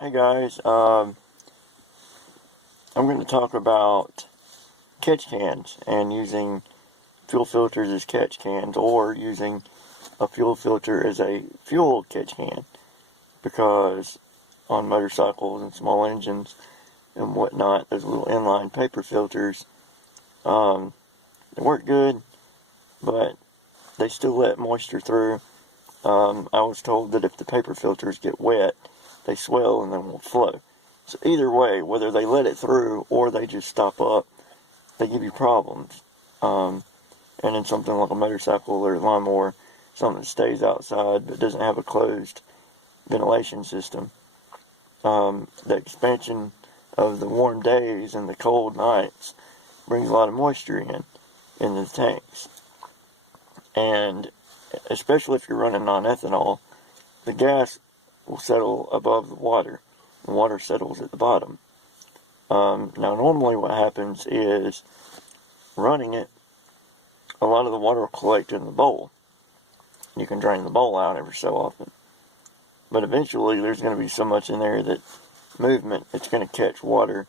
Hey guys, I'm going to talk about catch cans and using fuel filters as catch cans, or using a fuel filter as a fuel catch can, because on motorcycles and small engines and whatnot, those little inline paper filters, they work good, but they still let moisture through. I was told that if the paper filters get wet, they swell and then won't flow. So either way, whether they let it through or they just stop up, they give you problems. And in something like a motorcycle or a lawnmower, something that stays outside but doesn't have a closed ventilation system, the expansion of the warm days and the cold nights brings a lot of moisture in the tanks. And especially if you're running non-ethanol, the gas will settle above the water. The water settles at the bottom. Now, normally what happens is, running it, a lot of the water will collect in the bowl. You can drain the bowl out every so often. But eventually, there's going to be so much in there that movement, it's going to catch water,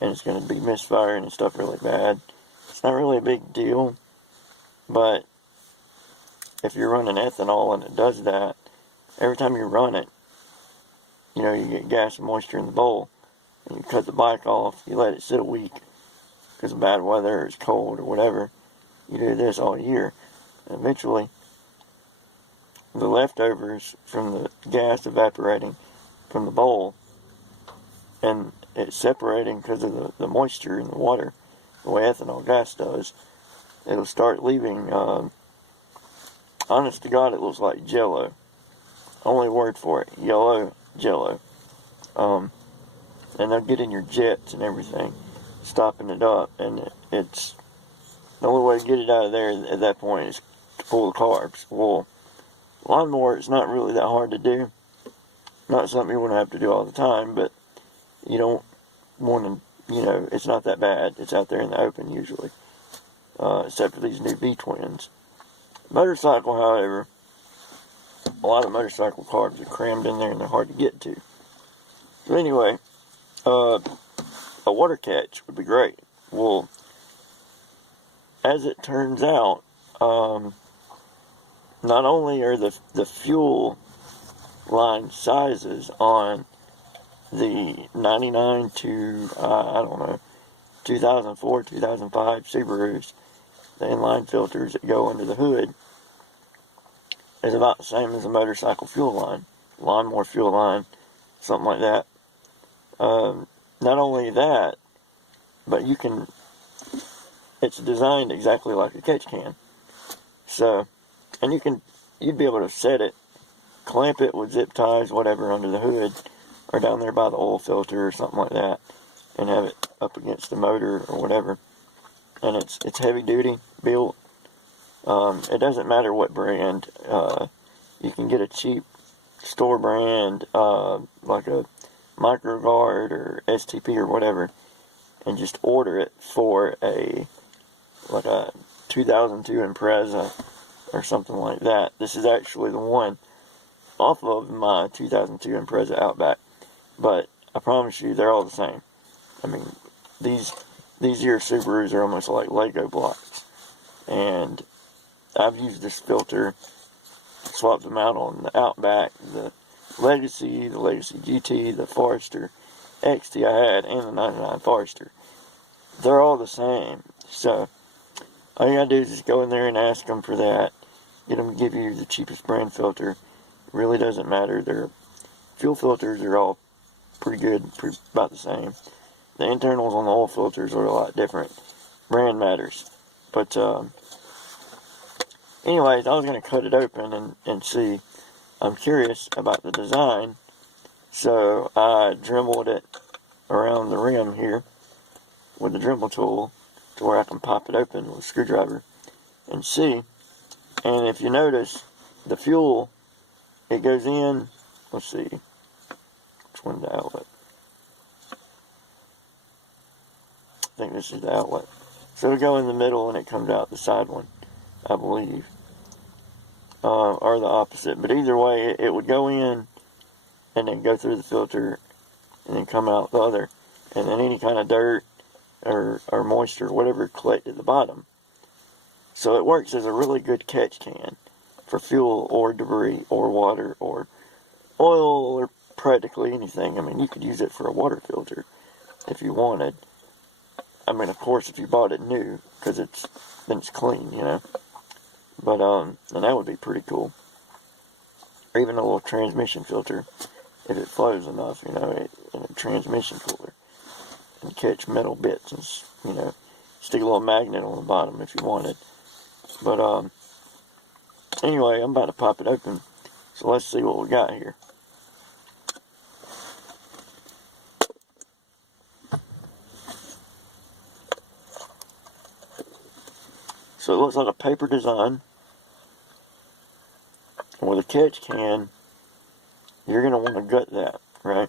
and it's going to be misfiring and stuff really bad. It's not really a big deal, but if you're running ethanol and it does that, every time you run it, you get gas and moisture in the bowl, and you cut the bike off, you let it sit a week because of bad weather or it's cold or whatever. You do this all year, and eventually the leftovers from the gas evaporating from the bowl and it's separating because of the moisture in the water, the way ethanol gas does, it'll start leaving, honest to God, it looks like Jello. Only word for it, yellow Jello. And they'll get in your jets and everything, stopping it up, and it's the only way to get it out of there at that point is to pull the carbs. Well, lawnmower, it's not really that hard to do. Not something you want to have to do all the time, but you don't want to, it's not that bad. It's out there in the open usually, except for these new V-twins. Motorcycle, however, a lot of motorcycle carbs are crammed in there and they're hard to get to. So anyway, a water catch would be great. Well, as it turns out, not only are the fuel line sizes on the 99 to, 2004, 2005 Subarus, the inline filters that go under the hood, is about the same as a motorcycle fuel line, lawnmower fuel line, something like that. Not only that, but it's designed exactly like a catch can. So, and you'd be able to set it, clamp it with zip ties, whatever, under the hood, or down there by the oil filter or something like that, and have it up against the motor or whatever. And it's heavy duty built. It doesn't matter what brand. You can get a cheap store brand, like a MicroGuard or STP or whatever, and just order it for a 2002 Impreza or something like that. This is actually the one off of my 2002 Impreza Outback, but I promise you they're all the same. I mean, these year Subarus are almost like Lego blocks, and I've used this filter, swapped them out on the Outback, the Legacy GT, the Forester XT I had, and the 99 Forester. They're all the same. So all you gotta do is just go in there and ask them for that. Get them to give you the cheapest brand filter. It really doesn't matter. Their fuel filters are all pretty good, about the same. The internals on the oil filters are a lot different. Brand matters. But anyways, I was going to cut it open and see. I'm curious about the design, so I dremeled it around the rim here with the Dremel tool to where I can pop it open with a screwdriver and see. And if you notice, the fuel, it goes in, let's see, which one's the outlet? I think this is the outlet. So it'll go in the middle and it comes out the side one, I believe. Or the opposite. But either way, it would go in and then go through the filter and then come out the other. And then any kind of dirt or moisture, whatever, collect at the bottom. So it works as a really good catch can for fuel or debris or water or oil or practically anything. I mean, you could use it for a water filter if you wanted. I mean, of course, if you bought it new, because then it's clean, you know. But, and that would be pretty cool. Or even a little transmission filter, if it flows enough, you know, in a transmission cooler. And catch metal bits and, you know, stick a little magnet on the bottom if you wanted. But, anyway, I'm about to pop it open. So let's see what we got here. So it looks like a paper design. With a catch can, you're going to want to gut that, right?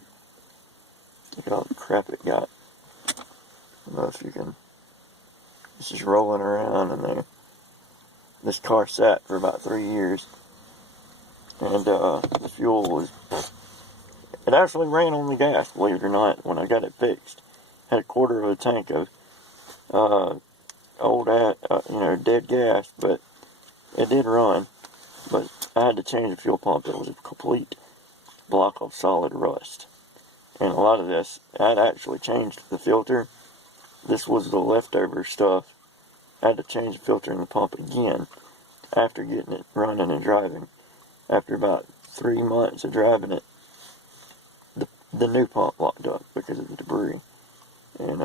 Look at all the crap it got. I don't know if you can. This is rolling around in there. This car sat for about 3 years. And the fuel was... It actually ran on the gas, believe it or not, when I got it fixed. Had a quarter of a tank of dead gas, but it did run. But I had to change the fuel pump. It was a complete block of solid rust. And a lot of this, I'd actually changed the filter. This was the leftover stuff. I had to change the filter in the pump again after getting it running and driving. After about 3 months of driving it, the new pump locked up because of the debris. And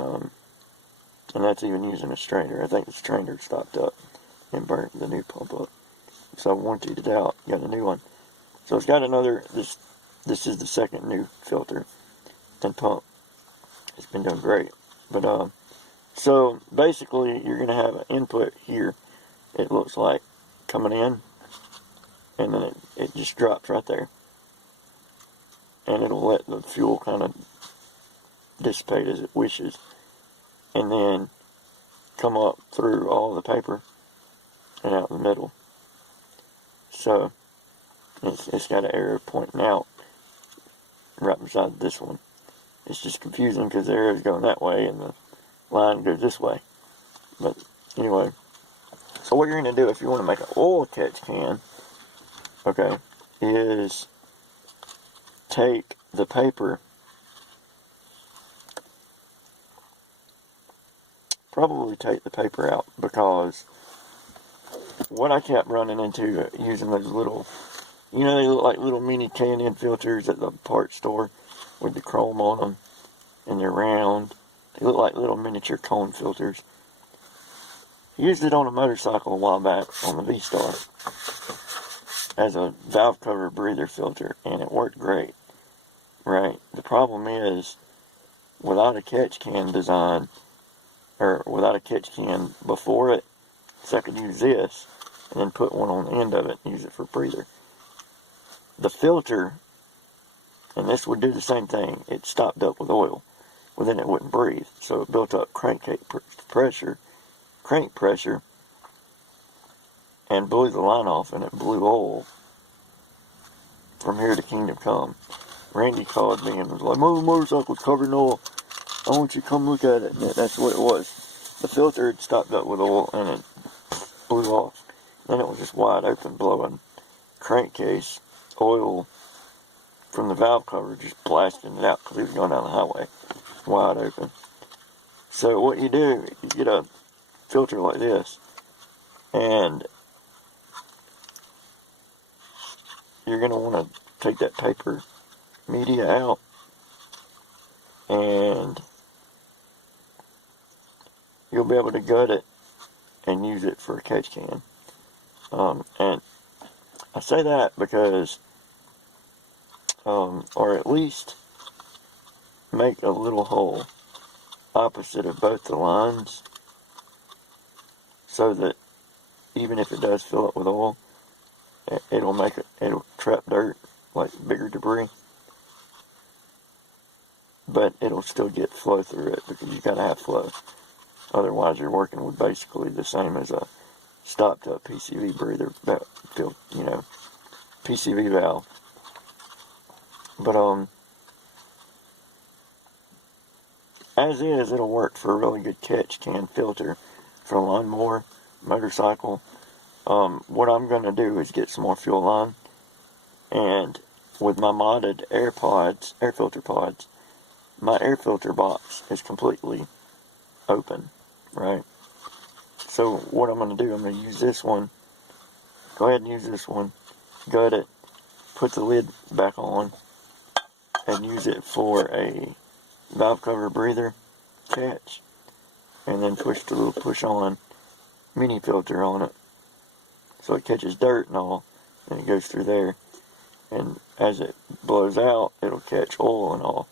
that's even using a strainer. I think the strainer stopped up and burnt the new pump up. So I warrantied it out, got a new one. So it's got another, this is the second new filter and pump. It's been doing great. But, so basically you're going to have an input here, it looks like, coming in. And then it just drops right there. And it'll let the fuel kind of dissipate as it wishes. And then come up through all the paper and out in the middle. So, it's got an arrow pointing out right beside this one. It's just confusing because the arrow's going that way and the line goes this way. But, anyway. So what you're going to do if you want to make an oil catch can, okay, is take the paper, probably take the paper out, because what I kept running into using those little, you know, they look like little mini K&N filters at the parts store with the chrome on them, and they're round. They look like little miniature cone filters. I used it on a motorcycle a while back on the V-Star as a valve cover breather filter, and it worked great, right? The problem is, without a catch can design, or without a catch can before it, so I could use this and then put one on the end of it and use it for breather. The filter, and this would do the same thing, it stopped up with oil. Well, then it wouldn't breathe, so it built up crank pressure, and blew the line off, and it blew oil from here to Kingdom Come. Randy called me and was like, "My motorcycle's covered in oil. I want you to come look at it." And that's what it was. The filter had stopped up with oil, and it blew off. Then it was just wide open, blowing crankcase oil from the valve cover, just blasting it out because it was going down the highway, wide open. So what you do, you get a filter like this, and you're going to want to take that paper media out, and you'll be able to gut it and use it for a catch can. And I say that because, or at least make a little hole opposite of both the lines, so that even if it does fill up with oil, it'll trap dirt, like bigger debris, but it'll still get flow through it, because you gotta have flow. Otherwise, you're working with basically the same as a stopped up PCV breather, you know, PCV valve. But as is, it'll work for a really good catch can filter for a lawnmower, motorcycle. What I'm going to do is get some more fuel line, and with my modded air filter pods, my air filter box is completely open, right? So what I'm going to do, I'm going to use this one, go ahead and use this one, gut it, put the lid back on, and use it for a valve cover breather catch, and then push the little push on mini filter on it, so it catches dirt and all, and it goes through there, and as it blows out, it'll catch oil and all,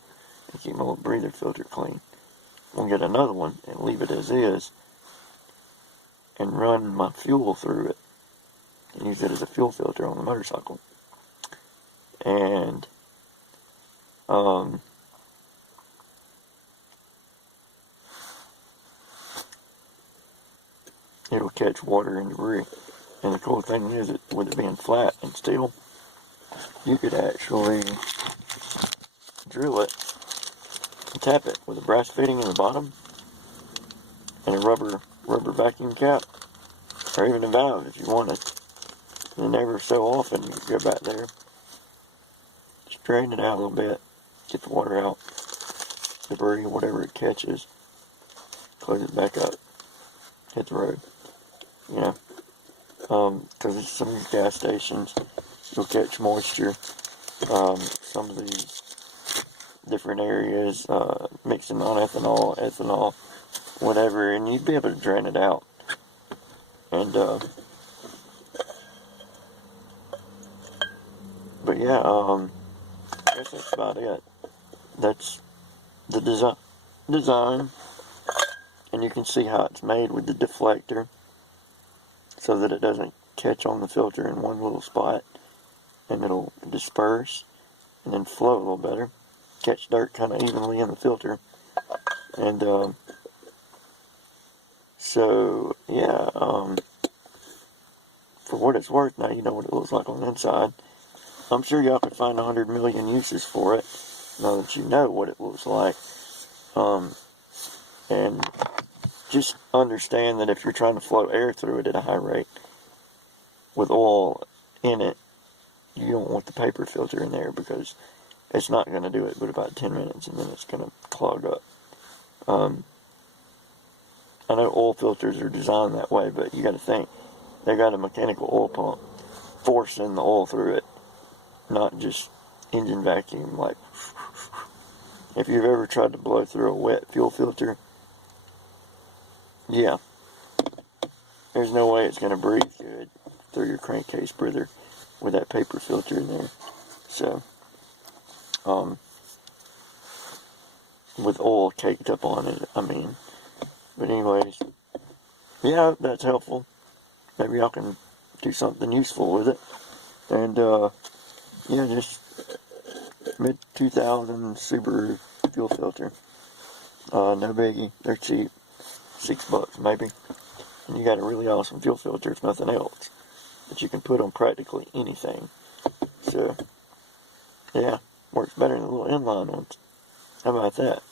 and keep my little breather filter clean. We'll get another one and leave it as is, and run my fuel through it, and use it as a fuel filter on the motorcycle. And it'll catch water and debris. And the cool thing is, with it being flat and steel, you could actually drill it and tap it with a brass fitting in the bottom and a rubber vacuum cap, or even a valve if you wanted. And every so often you go back there, just drain it out a little bit, get the water out, debris, whatever it catches, close it back up, hit the road. You know, because some of these gas stations, you'll catch moisture. Some of these different areas, mixing on ethanol, whatever, and you'd be able to drain it out. And but yeah, I guess that's about it. That's the design, and you can see how it's made with the deflector, so that it doesn't catch on the filter in one little spot, and it'll disperse and then flow a little better, catch dirt kind of evenly in the filter. And so yeah, for what it's worth, now you know what it looks like on the inside. I'm sure y'all could find 100 million uses for it now that you know what it looks like. And just understand that if you're trying to flow air through it at a high rate with oil in it, you don't want the paper filter in there, because it's not going to do it but about 10 minutes, and then it's going to clog up. I know oil filters are designed that way, but you got to think, they got a mechanical oil pump forcing the oil through it, not just engine vacuum. Like, if you've ever tried to blow through a wet fuel filter, yeah, there's no way it's going to breathe good through your crankcase breather with that paper filter in there. So, with oil caked up on it, I mean. But anyways, yeah, I hope that's helpful. Maybe y'all can do something useful with it. And, yeah, just mid-2000 Subaru fuel filter. No biggie. They're cheap. $6 maybe. And you got a really awesome fuel filter, if nothing else, that you can put on practically anything. So, yeah, works better than the little inline ones. How about that?